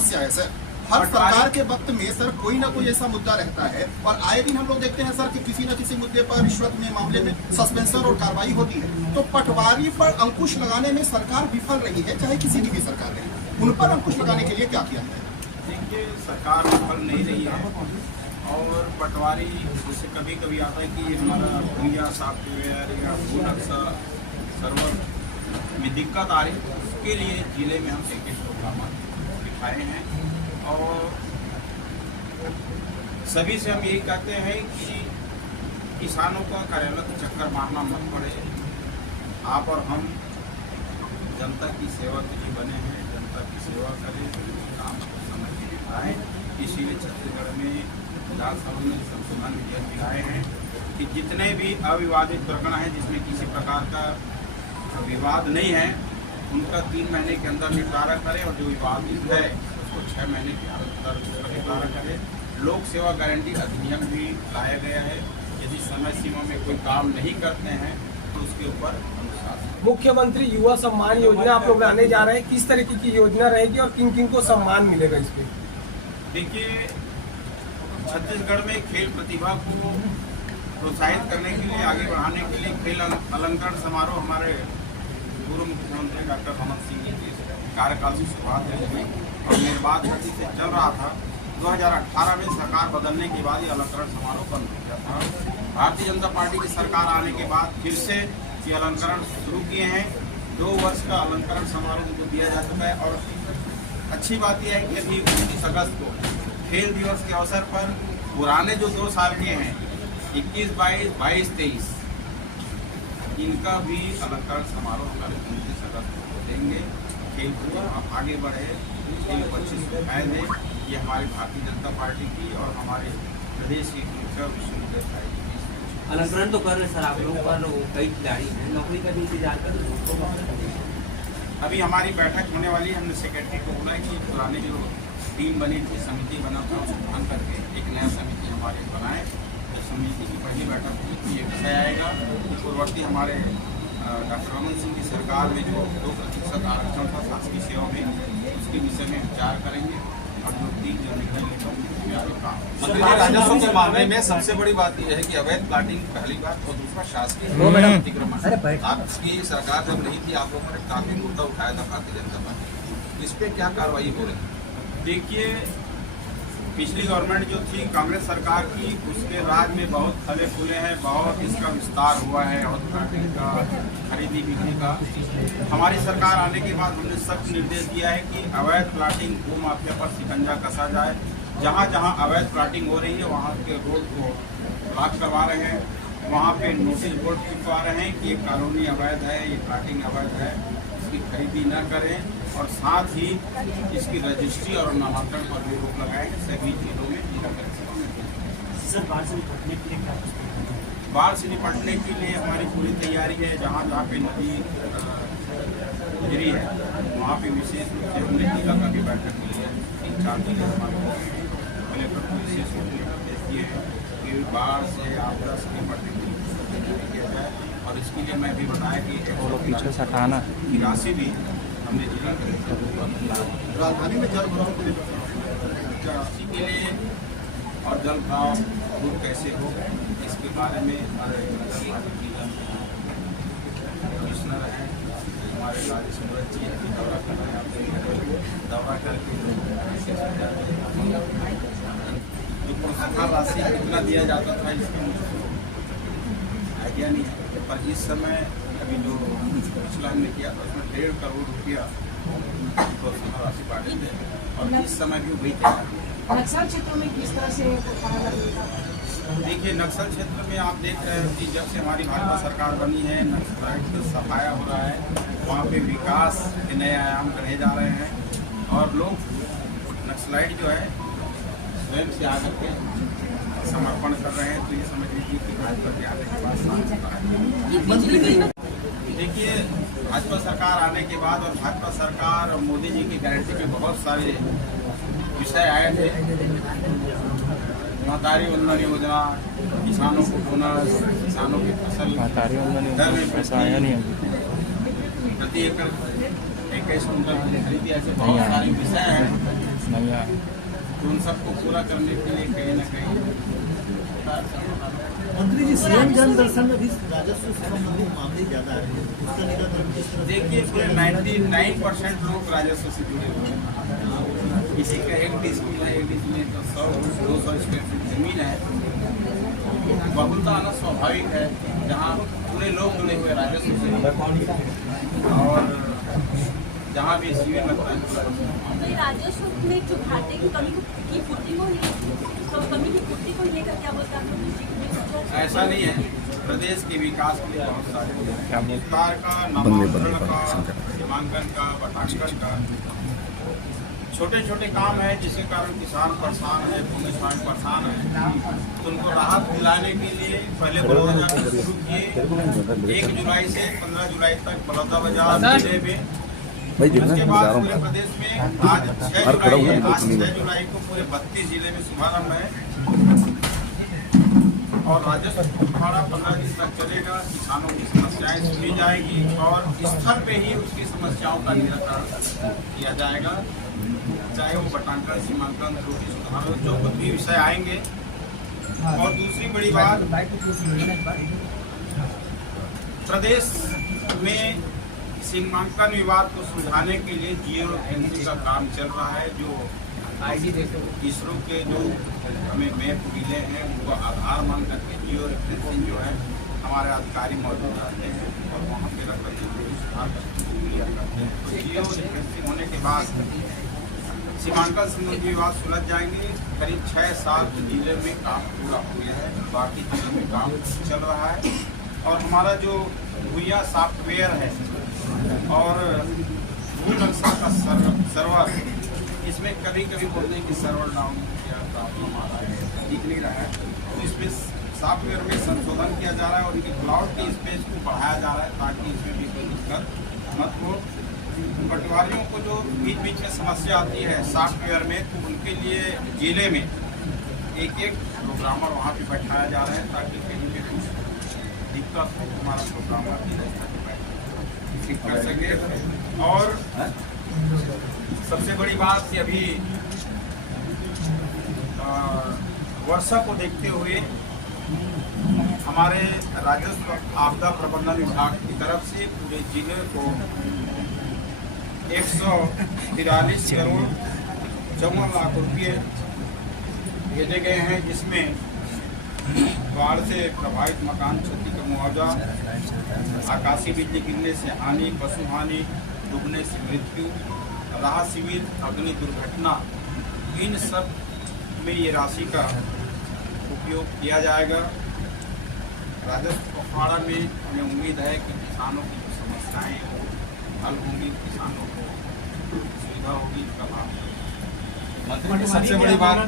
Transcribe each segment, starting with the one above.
समस्या है सर। हर सरकार के वक्त में सर कोई ना कोई ऐसा मुद्दा रहता है और आए दिन हम लोग देखते हैं सर कि किसी न किसी मुद्दे पर रिश्वत में मामले में सस्पेंशन और कार्रवाई होती है। तो पटवारी पर अंकुश लगाने में सरकार विफल रही है, चाहे किसी की भी सरकार रहे, उन पर अंकुश लगाने के लिए क्या किया जाए? देखिए, सरकार विफल नहीं रही है और पटवारी जैसे कभी कभी आता है कि हमारा भूया सॉफ्टवेयर या भू नक्शा सर्वर में दिक्कत आ रही है, उसके लिए जिले में हम एक प्रोग्राम दिखाए हैं और सभी से हम यही कहते हैं कि किसानों का कार्यालय को चक्कर मारना मत पड़े। आप और हम जनता की सेवा के लिए बने हैं, जनता की सेवा करें, काम को समझ के दिखाएँ। इसीलिए छत्तीसगढ़ में विधानसभा में संशोधन विधेयक दिलाए हैं कि जितने भी अविवादित प्रकरण हैं जिसमें किसी प्रकार का विवाद नहीं है, उनका 3 महीने के अंदर निपटारा करें और जो विवादित है उसको 6 महीने के अंदर निपटारा करें। लोक सेवा गारंटी अधिनियम भी लाया गया है, यदि समय सीमा में कोई काम नहीं करते हैं तो उसके ऊपर अनुशासन। मुख्यमंत्री युवा सम्मान योजना आप लोग लाने जा रहे हैं, किस तरीके की योजना रहेगी और किन किन को सम्मान मिलेगा इस पे? देखिए, छत्तीसगढ़ में खेल प्रतिभा को प्रोत्साहित करने के लिए, आगे बढ़ाने के लिए खेल अलंकरण समारोह हमारे पूर्व मुख्यमंत्री डॉक्टर रमन सिंह जी के कार्यकाल से शुरुआत हुई और निर्बाध गति से चल रहा था। 2018 में सरकार बदलने के बाद ये अलंकरण समारोह बंद हो गया था। भारतीय जनता पार्टी की सरकार आने के बाद फिर से ये अलंकरण शुरू किए हैं। 2 वर्ष का अलंकरण समारोह उनको दिया जा चुका है और अच्छी बात यह है कि अभी 29 अगस्त को खेल दिवस के अवसर पर पुराने जो 2 साल के हैं 21, 22, 22, 23 इनका भी अलंकरण समारोह हमारे 29 अगस्त को देंगे। खेल को आप आगे बढ़े, खेल को अच्छे से दें, ये हमारी भारतीय जनता पार्टी की और हमारे प्रदेश की मुख्य विश्वविद्यालय। अलंकरण तो कर रहे सर आप लोग, पर कई खिलाड़ी हैं, नौकरी का भी इंतजार कर रहे। अभी हमारी बैठक होने वाली है, हमने सेक्रेटरी को बोला है कि पुराने जो टीम बनी थी, समिति बना था, उसको बंद करके एक नया समिति हमारे बनाए। तो समिति की पहली बैठक हुई, ये विषय आएगा। पूर्ववर्ती हमारे डॉक्टर रमन सिंह की सरकार में जो 2% आरक्षण था शासकीय सेवा में, उसके विषय में विचार करेंगे और जो 3 जो निर्णय लेगा। राजस्व के मामले में सबसे बड़ी बात यह है कि अवैध प्लाटिंग पहली बात और दूसरा शासकीय अतिक्रमण। आपकी सरकार जब नहीं थी, आप लोगों ने काफी मुद्दा उठाया था भारतीय जनता पार्टी, इस पे क्या कार्रवाई हो रही? देखिए, पिछली गवर्नमेंट जो थी कांग्रेस सरकार की, उसके राज में बहुत फले फूले हैं, बहुत इसका विस्तार हुआ है और प्लाटिंग का खरीदी बिक्री का। हमारी सरकार आने के बाद हमने सख्त निर्देश दिया है कि अवैध प्लाटिंग भू माफिया पर शिकंजा कसा जाए। जहाँ जहाँ अवैध प्लाटिंग हो रही है वहाँ के रोड को ब्लॉक करवा रहे हैं, वहाँ पे नोटिस बोर्ड चिपका रहे हैं कि ये कॉलोनी अवैध है, ये प्लाटिंग अवैध है, इसकी खरीदी न करें और साथ ही इसकी रजिस्ट्री और नामांकन पर भी रोक लगाएंगे सभी जिलों में। सर, बाढ़ से निपटने के लिए क्या? बाढ़ से निपटने के लिए हमारी पूरी तैयारी है। जहाँ जहाँ पे नदी गिरी है वहाँ पे विशेष रूप से हमने जिला का भी बैठक ली है। 3-4 जिले हमारे कलेक्टर को विशेष रूप से निर्देश दिए हैं कि बाढ़ से आपदा से निपटने के लिए किया जाए और इसके लिए मैं भी बताया कि पीछे से हटाना की राशि भी हमने जिला राजधानी में जल भराव के लिए और जल भराव दूर कैसे हो इसके बारे में हमारे कमिश्नर हैं, हमारे राज्य सूरज जी दौरा कर रहे हैं। दौरा करके जो प्रोत्साहन राशि कितना दिया जाता था इसका मुझे आइडिया नहीं है, पर इस समय अभी जो पिछला हमने किया था उसमें 1.5 करोड़ रुपया प्रोत्साहन राशि बांटे थे और इस समय भी वही तैयार है। नक्सल क्षेत्रों में किस तरह से देखिए, नक्सल क्षेत्र में आप देख रहे हैं कि जब से हमारी भाजपा सरकार बनी है नक्सलाइट सफाया हो रहा है, वहाँ पे विकास के नए आयाम गढ़े जा रहे हैं और लोग नक्सलाइट जो है स्वयं से आकर के समर्पण कर रहे हैं। तो ये समझ लीजिए कि भाजपा के आने के बाद देखिए, भाजपा सरकार आने के बाद और भाजपा सरकार और मोदी जी की गारंटी पे बहुत सारे विषय आए थे। महतारी वंदन योजना, किसानों को बोनस, किसानों की फसल दर में प्रति एकड़ 21 कुंटल की खरीदी, ऐसे बहुत सारे विषय हैं तो उन सबको पूरा करने के लिए कहीं ना कहीं मंत्री जी सीएम जन दर्शन में भी राजस्व से संबंधित मामले ज्यादा आ रहे हैं, उसका निराकरण किस तरह? देखिए पूरे 99% लोग राजस्व से जुड़े हुए हैं। किसी का एक डिस्मिल है, एक डिस्मिल तो 100-200 स्क्वायर फीट जमीन है, बहुत आना स्वाभाविक है जहाँ पूरे लोग जुड़े हुए राजस्व से और जहाँ भी शिविर लगता है। तो ये राजस्व में जो घाटे की कमी की पूर्ति को लेकर क्या बोलते हैं? ऐसा नहीं है, प्रदेश के विकास के लिए बहुत सारे विस्तार का, नामांतरण का, सीमांकन का, बटांकन का छोटे छोटे काम है जिसके कारण किसान परेशान है, भूमि स्वामी परेशान है। तो उनको राहत दिलाने के लिए पहले बड़ौदा जाकर शुरू किए। 1 जुलाई से 15 जुलाई तक बलौदाबाजार जिले में, उसके बाद पूरे प्रदेश में आज 6 जुलाई को पूरे 32 जिले में शुभारंभ है और राजस्व पखवाड़ा 15 दिन तक चलेगा। किसानों की समस्याएं सुनी जाएगी और स्तर पे ही उसकी समस्याओं का निराकरण किया जाएगा, चाहे वो बटांकन, सीमांकन, त्रुटि सुधार, जो कुछ भी विषय आएंगे। और दूसरी बड़ी बात, प्रदेश में सीमांकन विवाद को सुलझाने के लिए जियो एजेंसी का काम चल रहा है। जो इसरो के जो हमें मैप मिले हैं उनको आधार मान करके जियो रेफरेंसिंग जो है हमारे अधिकारी मौजूद रहते हैं और वहाँ पे सुधार करते हैं। तो जियो रेफरेंसिंग होने के बाद सीमांकन संबंधी विवाद सुलझ जाएंगे। करीब 6-7 जिले में काम पूरा हो गया है, बाकी जिलों में काम चल रहा है। और हमारा जो भूया सॉफ्टवेयर है और भू नक्शा का सर्वर, इसमें कभी कभी बोलते हैं कि सर्वर डाउन या प्रॉब्लम आ रहा है, दिख नहीं रहा है। तो इसमें सॉफ्टवेयर में संशोधन किया जा रहा है और इनकी क्लाउड की स्पेस को बढ़ाया जा रहा है ताकि इसमें भी कोई दिक्कत मत हो। पटवारियों को जो बीच बीच में समस्या आती है सॉफ्टवेयर में, तो उनके लिए जिले में एक प्रोग्रामर वहाँ पे बैठाया जा रहा है ताकि कहीं भी कुछ दिक्कत हो हमारा प्रोग्रामर ठीक कर सके। और सबसे बड़ी बात कि अभी वर्षा को देखते हुए हमारे राजस्व आपदा प्रबंधन विभाग की तरफ से पूरे जिले को 143 करोड़ 54 लाख रुपये भेजे गए हैं, जिसमें बाढ़ से प्रभावित मकान क्षति का मुआवजा, आकाशीय बिजली गिरने से हानि, पशु हानि, डूबने से मृत्यु, राहत शिविर, अग्नि दुर्घटना, इन सब में ये राशि का उपयोग किया जाएगा। राजस्व पखवाड़ा में हमें उम्मीद है कि किसानों की जो समस्याएं हल होंगी, किसानों को सुविधा होगी, इसका लाभ मंत्री सबसे बड़ी बात,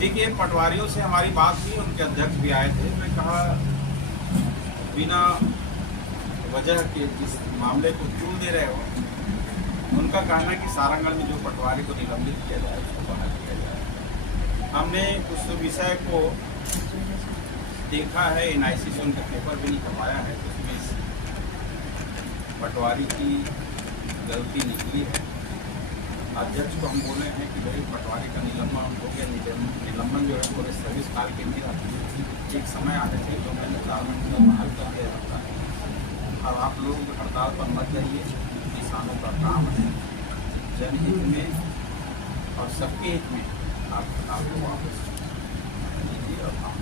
देखिए पटवारियों से हमारी बात हुई, उनके अध्यक्ष भी आए थे। मैं कहा बिना वजह के जिस मामले को क्यों दे रहे हो, उनका कहना है कि सारंगढ़ में जो पटवारी को निलंबित किया जाए उसको बाहर किया जाए। हमने उस विषय को देखा है, NIC से उनका पेपर भी निकलवाया है, उसमें पटवारी की गलती निकली है। अध्यक्ष को हम बोले हैं कि भाई पटवारी का निलंबन हो गया, निलंबन जो है पूरे सर्विस काल के नहीं रहती, एक समय आने से 2 महीने 4 महीने बहाल कर दिया जाता है। और आप लोग हड़ताल पर मत जाइए, किसानों का काम है, जनहित में और सबके हित में आप लोग वापस कीजिए और काम।